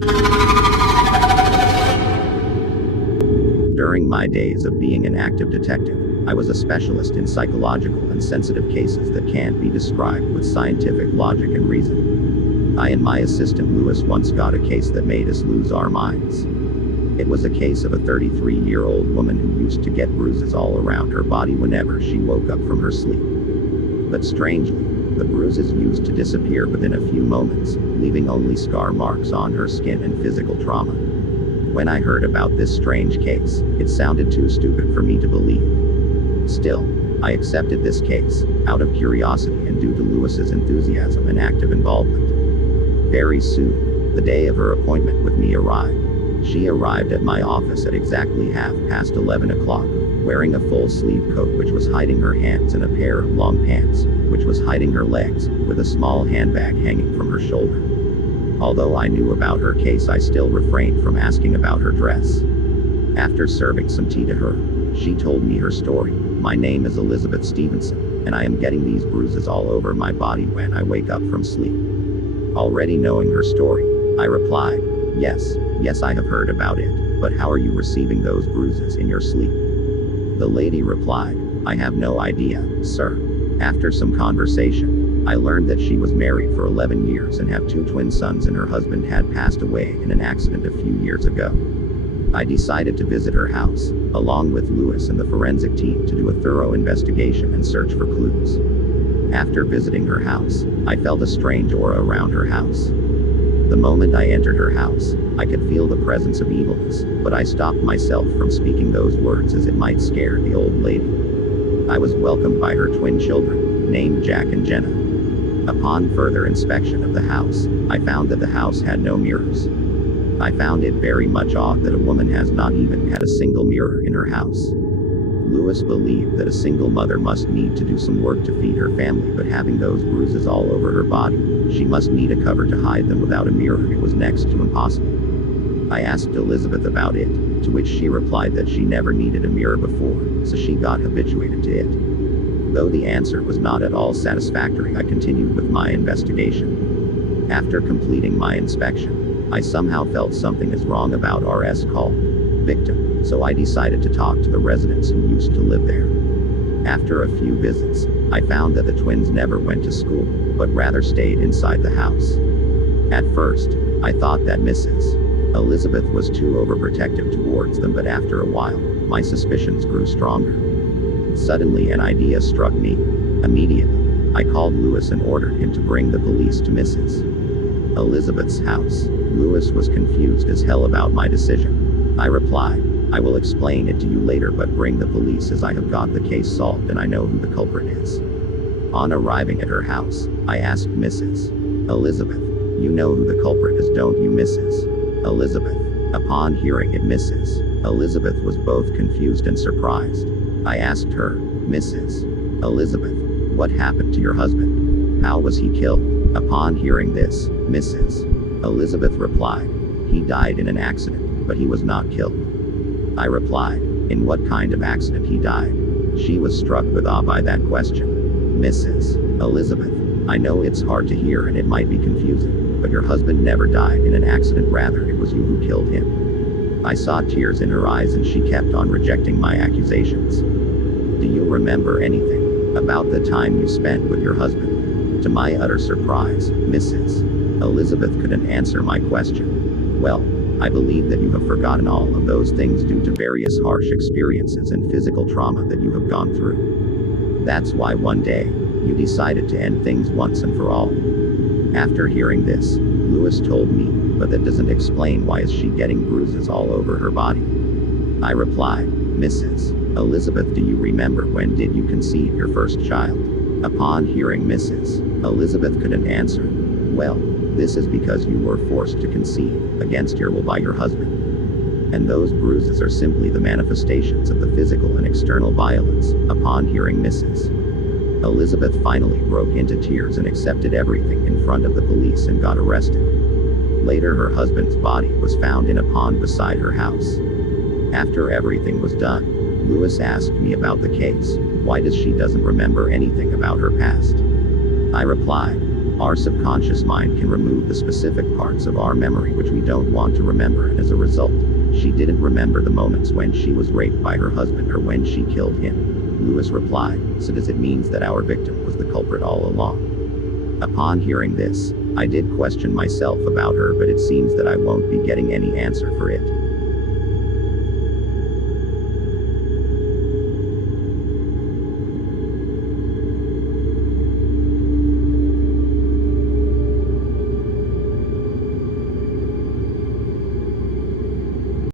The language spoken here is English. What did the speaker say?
During my days of being an active detective, I was a specialist in psychological and sensitive cases that can't be described with scientific logic and reason. I and my assistant Lewis once got a case that made us lose our minds. It was a case of a 33-year-old woman who used to get bruises all around her body whenever she woke up from her sleep. But strangely, the bruises used to disappear within a few moments, leaving only scar marks on her skin and physical trauma. When I heard about this strange case, it sounded too stupid for me to believe. Still, I accepted this case, out of curiosity and due to Lewis's enthusiasm and active involvement. Very soon, the day of her appointment with me arrived. She arrived at my office at exactly 11:30, wearing a full-sleeve coat which was hiding her hands and a pair of long pants, which was hiding her legs, with a small handbag hanging from her shoulder. Although I knew about her case, I still refrained from asking about her dress. After serving some tea to her, she told me her story. "My name is Elizabeth Stevenson, and I am getting these bruises all over my body when I wake up from sleep." Already knowing her story, I replied, Yes, I have heard about it, but how are you receiving those bruises in your sleep?" The lady replied, "I have no idea, sir." After some conversation, I learned that she was married for 11 years and have 2 twin sons, and her husband had passed away in an accident a few years ago. I decided to visit her house, along with Lewis and the forensic team, to do a thorough investigation and search for clues. After visiting her house, I felt a strange aura around her house. The moment I entered her house, I could feel the presence of evilness, but I stopped myself from speaking those words as it might scare the old lady. I was welcomed by her twin children, named Jack and Jenna. Upon further inspection of the house, I found that the house had no mirrors. I found it very much odd that a woman has not even had a single mirror in her house. Lewis believed that a single mother must need to do some work to feed her family, but having those bruises all over her body, she must need a cover to hide them. Without a mirror, it was next to impossible. I asked Elizabeth about it, to which she replied that she never needed a mirror before, so she got habituated to it. Though the answer was not at all satisfactory, I continued with my investigation. After completing my inspection, I somehow felt something is wrong about our so-called victim, so I decided to talk to the residents who used to live there. After a few visits, I found that the twins never went to school, but rather stayed inside the house. At first, I thought that Mrs. Elizabeth was too overprotective towards them, but after a while, my suspicions grew stronger. Suddenly an idea struck me. Immediately, I called Lewis and ordered him to bring the police to Mrs. Elizabeth's house. Lewis was confused as hell about my decision. I replied, "I will explain it to you later, but bring the police as I have got the case solved and I know who the culprit is." On arriving at her house, I asked Mrs. Elizabeth, "You know who the culprit is, don't you, Mrs. Elizabeth?" Upon hearing it, Mrs. Elizabeth was both confused and surprised. I asked her, "Mrs. Elizabeth, what happened to your husband? How was he killed?" Upon hearing this, Mrs. Elizabeth replied, "He died in an accident, but he was not killed." I replied, "In what kind of accident he died?" She was struck with awe by that question. "Mrs. Elizabeth, I know it's hard to hear and it might be confusing, but your husband never died in an accident, rather it was you who killed him." I saw tears in her eyes and she kept on rejecting my accusations. "Do you remember anything about the time you spent with your husband?" To my utter surprise, Mrs. Elizabeth couldn't answer my question. "Well, I believe that you have forgotten all of those things due to various harsh experiences and physical trauma that you have gone through. That's why one day, you decided to end things once and for all." After hearing this, Lewis told me, "But that doesn't explain why is she getting bruises all over her body." I replied, "Mrs. Elizabeth, do you remember when did you conceive your first child?" Upon hearing Mrs. Elizabeth couldn't answer. "Well, this is because you were forced to conceive, against your will by your husband. And those bruises are simply the manifestations of the physical and external violence." Upon hearing Mrs. Elizabeth finally broke into tears and accepted everything in front of the police and got arrested. Later her husband's body was found in a pond beside her house. After everything was done, Lewis asked me about the case. Why does she doesn't remember anything about her past? I replied, Our subconscious mind can remove the specific parts of our memory which we don't want to remember, and as a result, she didn't remember the moments when she was raped by her husband or when she killed him. Lewis replied, so does it mean that our victim was the culprit all along? Upon hearing this, I did question myself about her, but it seems that I won't be getting any answer for it.